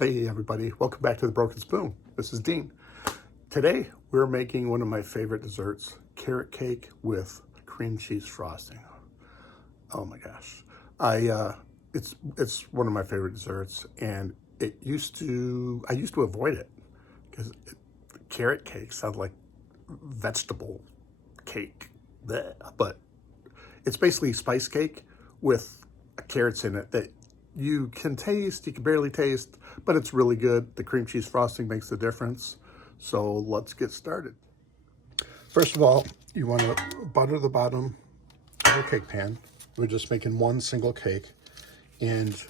Hey everybody, welcome back to The Broken Spoon. This is Dean. Today we're making one of my favorite desserts, carrot cake with cream cheese frosting. Oh my gosh. It's one of my favorite desserts, and I used to avoid it because carrot cake sounds like vegetable cake. Blech. But it's basically spice cake with carrots in it that you can taste, you can barely taste, but it's really good. The cream cheese frosting makes the difference. So let's get started. First of all, you want to butter the bottom of a cake pan. We're just making one single cake, and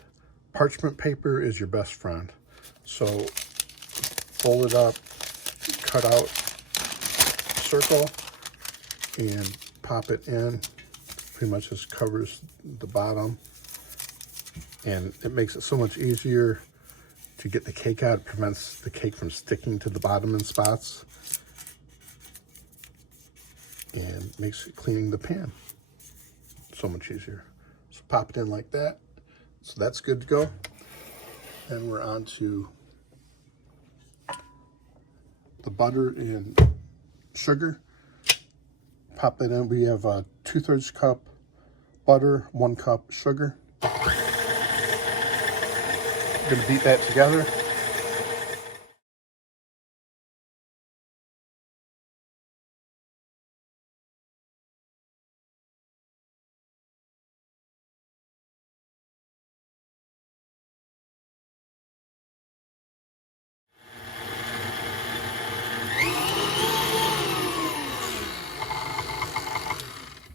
parchment paper is your best friend. So fold it up, cut out a circle, and pop it in. Pretty much just covers the bottom, and it makes it so much easier to get the cake out. It prevents the cake from sticking to the bottom in spots, and makes cleaning the pan so much easier. So pop it in like that. So that's good to go. Then we're on to the butter and sugar. Pop that in. We have a 2/3 cup butter, 1 cup sugar. I'm gonna beat that together.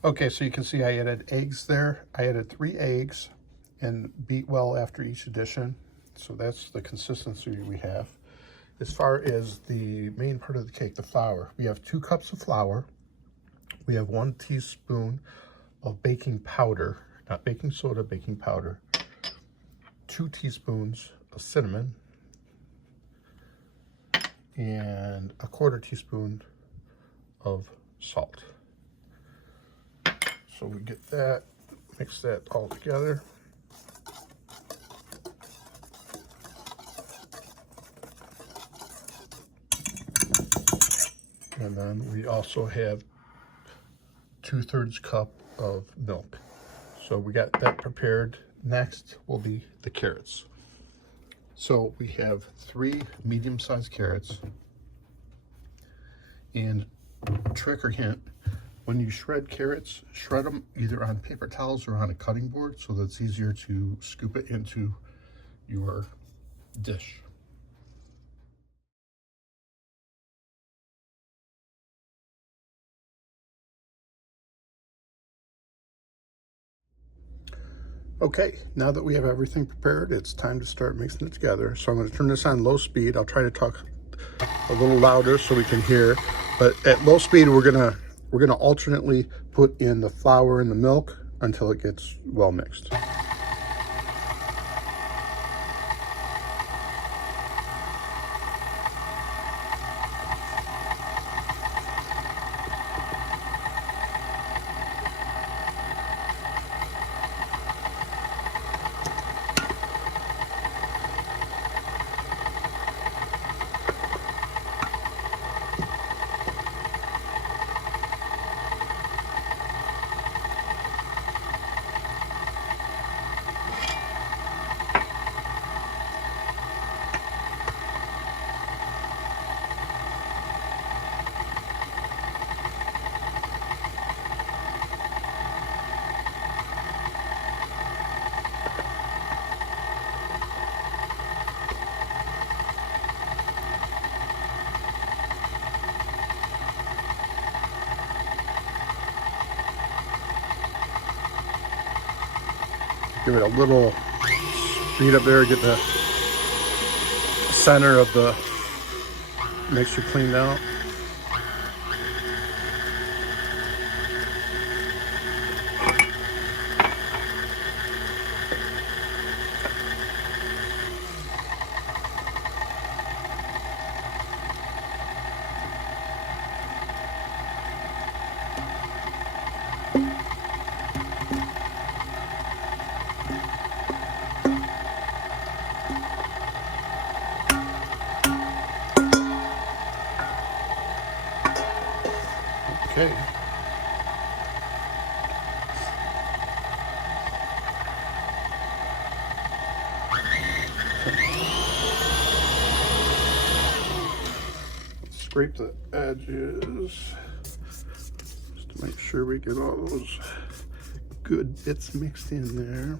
Okay, so you can see I added eggs there. I added 3 eggs and beat well after each addition. So that's the consistency we have. As far as the main part of the cake, the flour, we have 2 cups of flour. We have 1 teaspoon of baking powder, not baking soda, baking powder. 2 teaspoons of cinnamon, and a 1/4 teaspoon of salt. So we get that, mix that all together. And then we also have 2/3 cup of milk. So we got that prepared. Next will be the carrots. So we have 3 medium-sized carrots. And trick or hint, when you shred carrots, shred them either on paper towels or on a cutting board so that it's easier to scoop it into your dish. Okay, now that we have everything prepared, it's time to start mixing it together. So I'm going to turn this on low speed. I'll try to talk a little louder so we can hear. But at low speed, we're gonna alternately put in the flour and the milk until it gets well mixed. Give it a little beat up there, get the center of the mixture cleaned out. Okay. Let's scrape the edges just to make sure we get all those good bits mixed in there.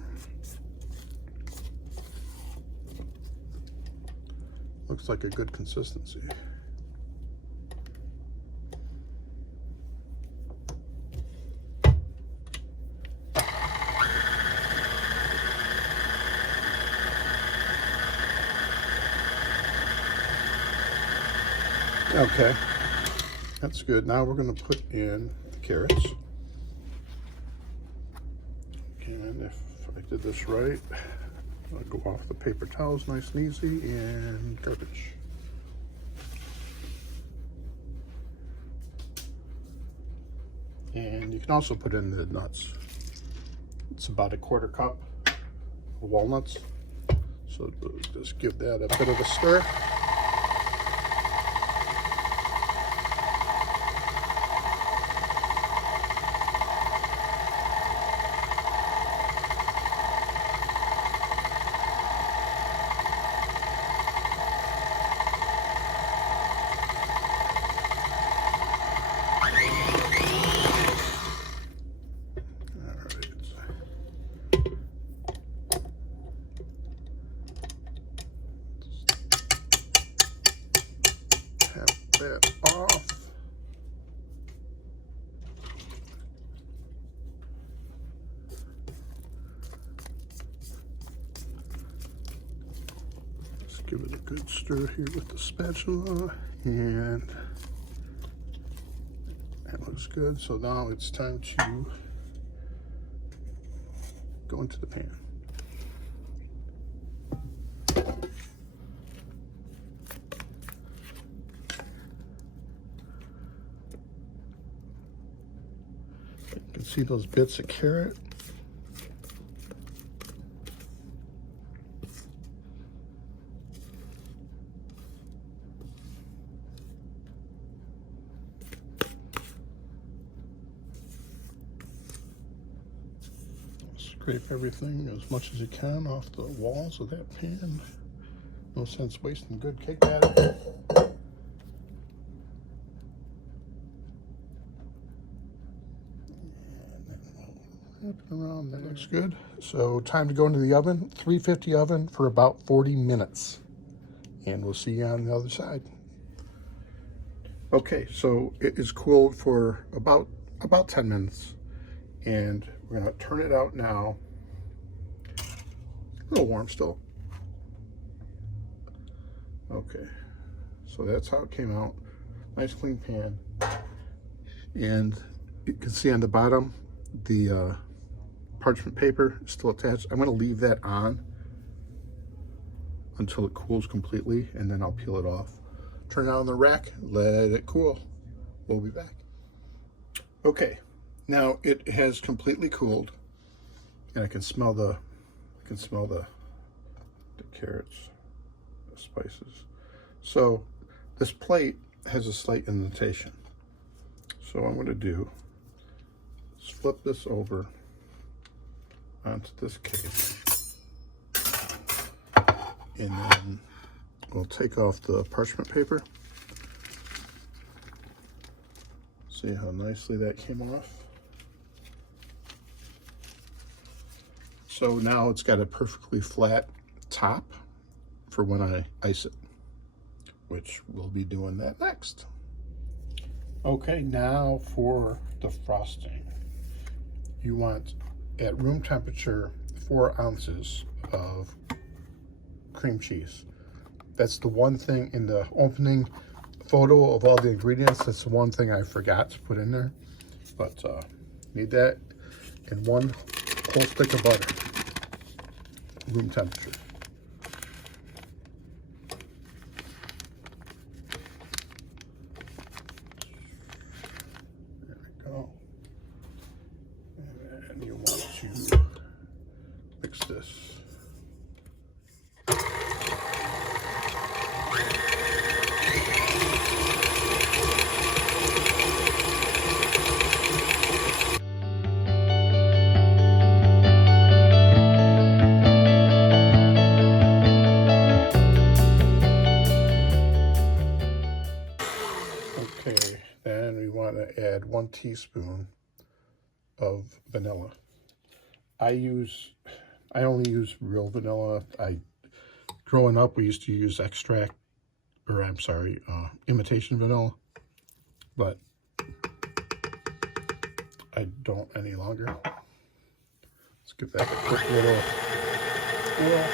Looks like a good consistency. Okay, that's good. Now we're going to put in the carrots. And if I did this right, I'll go off the paper towels nice and easy, and garbage. And you can also put in the nuts. It's about a 1/4 cup of walnuts. So just give that a bit of a stir. That off. Let's give it a good stir here with the spatula, and that looks good. So now it's time to go into the pan. You can see those bits of carrot. Scrape everything as much as you can off the walls of that pan. No sense wasting good cake batter. Around, that looks good. So time to go into the oven, 350 oven for about 40 minutes. And we'll see you on the other side. Okay, so it is cooled for about 10 minutes. And we're gonna turn it out now. A little warm still. Okay, so that's how it came out. Nice clean pan. And you can see on the bottom, the parchment paper is still attached. I'm going to leave that on until it cools completely, and then I'll peel it off. Turn it on the rack, let it cool. We'll be back. Okay, now it has completely cooled, and I can smell the carrots, the spices. So this plate has a slight indentation. So what I'm going to do is flip this over onto this cake, and then we'll take off the parchment paper. See how nicely that came off. So now it's got a perfectly flat top for when I ice it, which we'll be doing that next. Okay, now for the frosting. You want, at room temperature, 4 ounces of cream cheese. That's the one thing in the opening photo of all the ingredients. That's the one thing I forgot to put in there. But need that, and 1 whole stick of butter, room temperature. There we go. And you want to mix this. Okay, then we want to add 1 teaspoon of vanilla. I only use real vanilla. Growing up, we used to use extract, or I'm sorry, imitation vanilla, but I don't any longer. Let's give that a quick little swirl.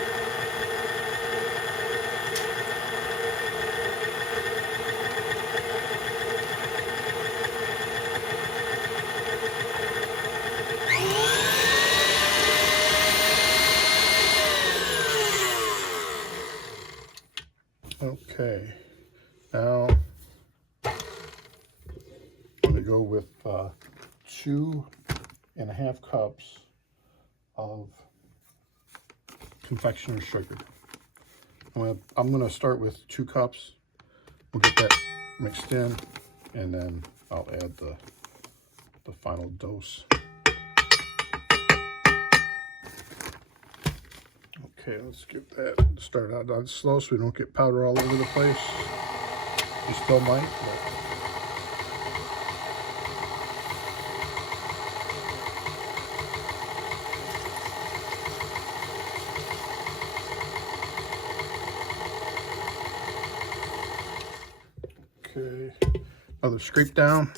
Okay, now I'm going to go with 2.5 cups of confectioner's sugar. I'm going to start with 2 cups. We'll get that mixed in, and then I'll add the final dose. Okay, let's get that start out on slow so we don't get powder all over the place. You still might, but okay, another scrape down.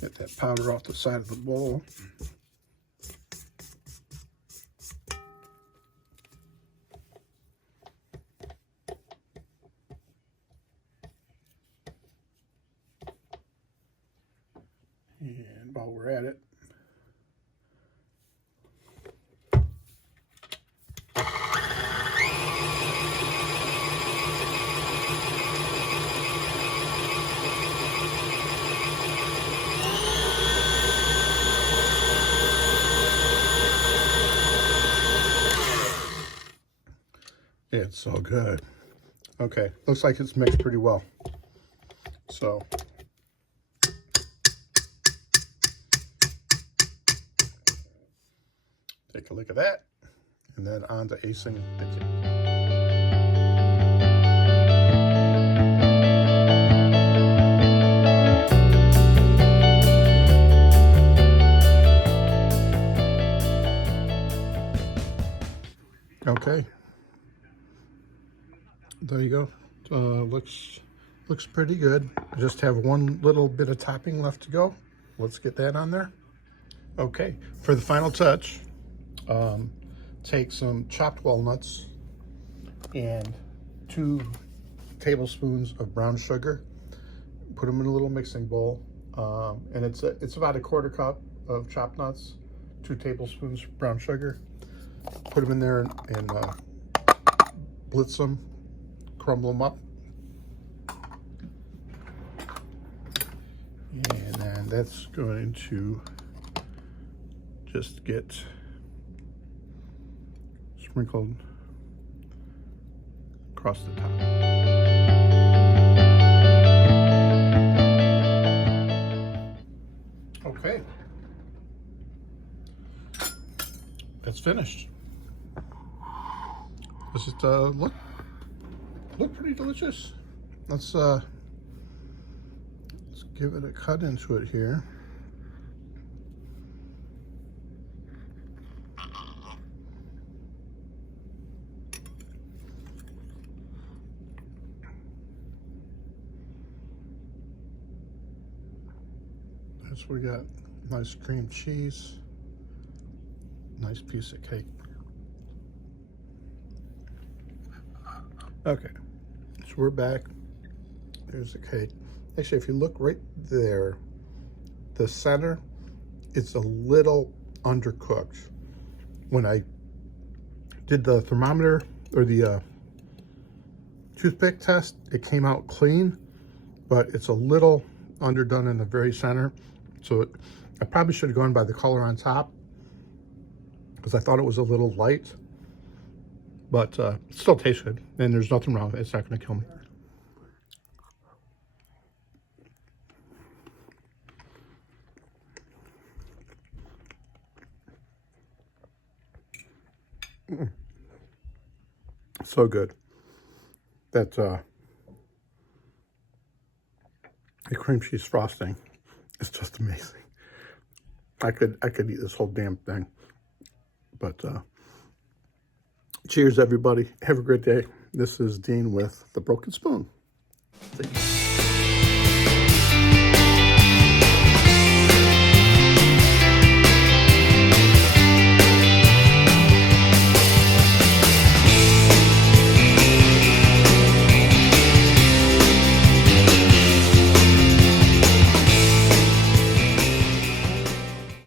Get that powder off the side of the bowl. And while we're at it, it's so good. Okay, looks like it's mixed pretty well. So take a look at that, and then on to icing the cake. Okay, there you go. Looks pretty good. I just have one little bit of topping left to go. Let's get that on there. Okay, for the final touch, take some chopped walnuts and 2 tablespoons of brown sugar. Put them in a little mixing bowl, and it's about 1/4 cup of chopped nuts, 2 tablespoons brown sugar. Put them in there and blitz them, crumble them up, and then that's going to just get sprinkled across the top. Okay, that's finished. Does it look pretty delicious? Let's give it a cut into it here. That's what we got. Nice cream cheese. Nice piece of cake. Okay, so we're back. There's the cake. Actually, if you look right there, the center, it's a little undercooked. When I did the thermometer or the toothpick test, it came out clean, but it's a little underdone in the very center. So I probably should have gone by the color on top, because I thought it was a little light, but it still tastes good, and there's nothing wrong with it. It's not going to kill me. So good. That The cream cheese frosting is just amazing. I could eat this whole damn thing. But cheers, everybody. Have a great day. This is Dean with the Broken Spoon.